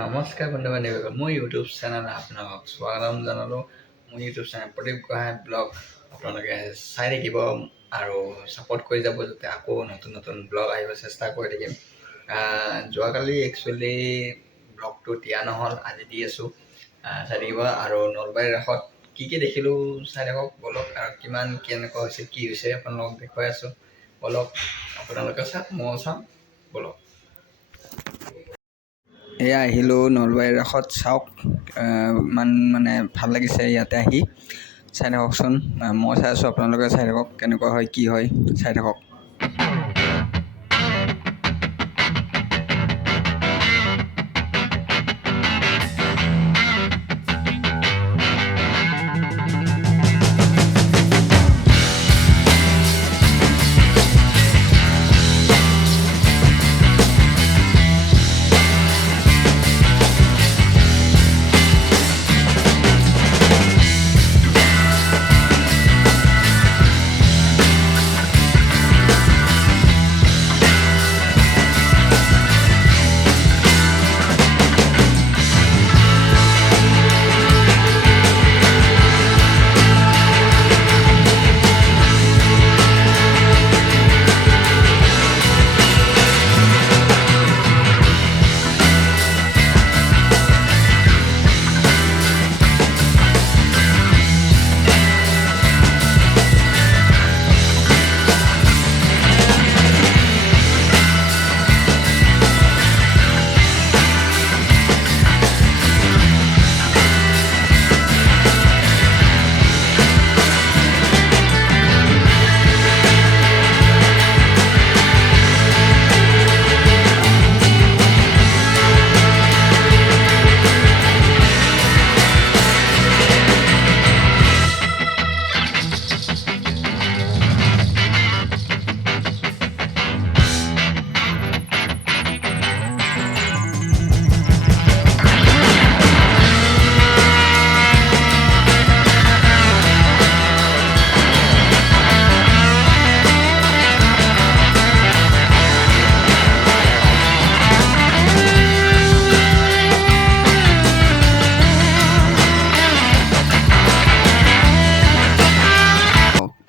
নমস্কাৰ বন্ধু বান্ধৱীসকল, মোৰ ইউটিউব চেনেল আপোনালোকক স্বাগতম জনালোঁ। মোৰ ইউটিউব চেনেল প্ৰদীপ গোহাঁই ব্লগ আপোনালোকে চাই থাকিব আৰু ছাপোৰ্ট কৰি যাব, যাতে আকৌ নতুন নতুন ব্লগ আহিব চেষ্টা কৰি থাকিম। যোৱাকালি একচুৱেলি ব্লগটো দিয়া নহ'ল, আজি দি আছোঁ, চাই থাকিব। আৰু নলবাৰীৰ ৰাসত কি দেখিলোঁ চাই থাকক বলক, আৰু কিমান কেনেকুৱা হৈছে কি হৈছে আপোনালোকক দেখুৱাই আছোঁ বলক। আপোনালোকে চাওক, ময়ো চাওঁ বলক। এয়া আহিলোঁ নলবাৰীৰ ৰাসত, চাওক মানে ভাল লাগিছে ইয়াতে আহি। চাই থাককচোন, মই চাই আছোঁ, আপোনালোকে চাই থাকক কেনেকুৱা হয় কি হয়, চাই থাকক।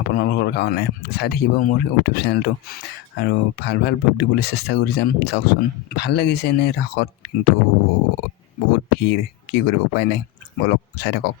আপোনালোকৰ কাৰণে চাই থাকিব মোৰ ইউটিউব চেনেলটো, আৰু ভাল ভাল ব্লগ দিবলৈ চেষ্টা কৰি যাম। চাওকচোন, ভাল লাগিছে এনেই ৰাসত, কিন্তু বহুত ভিৰ, কি কৰিব উপায় নাই বলক, চাই থাকক।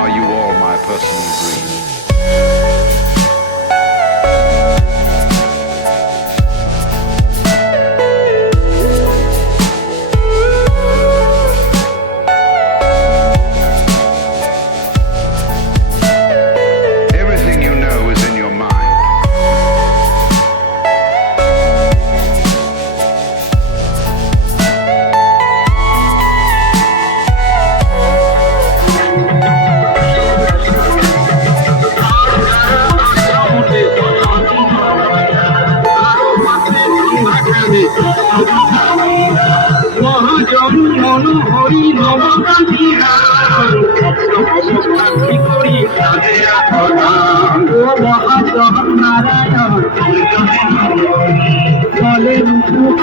Are you all my personal dreams? Everything you know is in your mind. মহাজন হরি নবকান্তিরা ভক্তি করি ও মহাজন নারায়ণ বলে রূপুর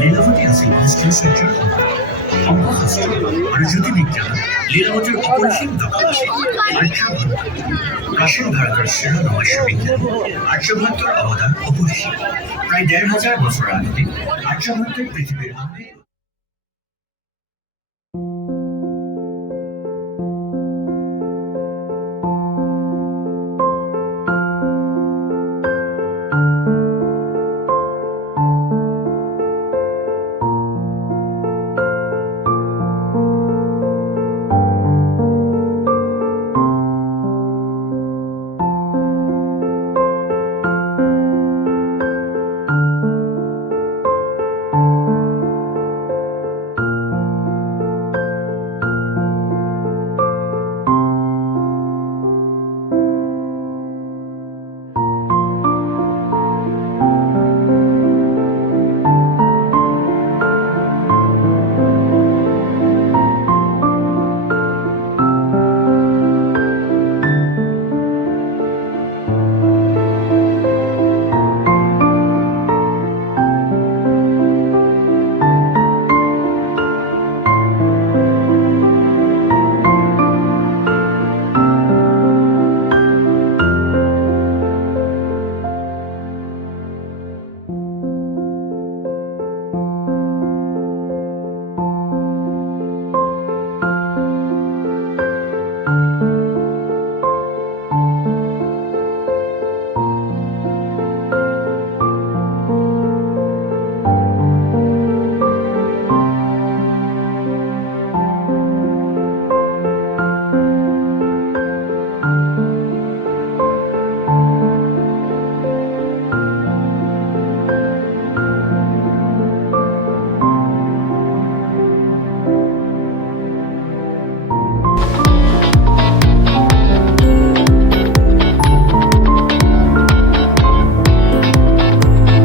লীলাবতী আছে হিস্ট্রি অঙ্কশাস্ত্র আর জ্যোতির্বিজ্ঞান লীলাবতীর অপরিসীম দক্ষতা আর্যভট্ট প্রাচীন ভারতের সেরা রহস্য বিজ্ঞান আর্যভট্টর অবদান অপরিসীম প্রায় ১,৫০০ বছর আগে আর্যভট্টের পৃথিবীর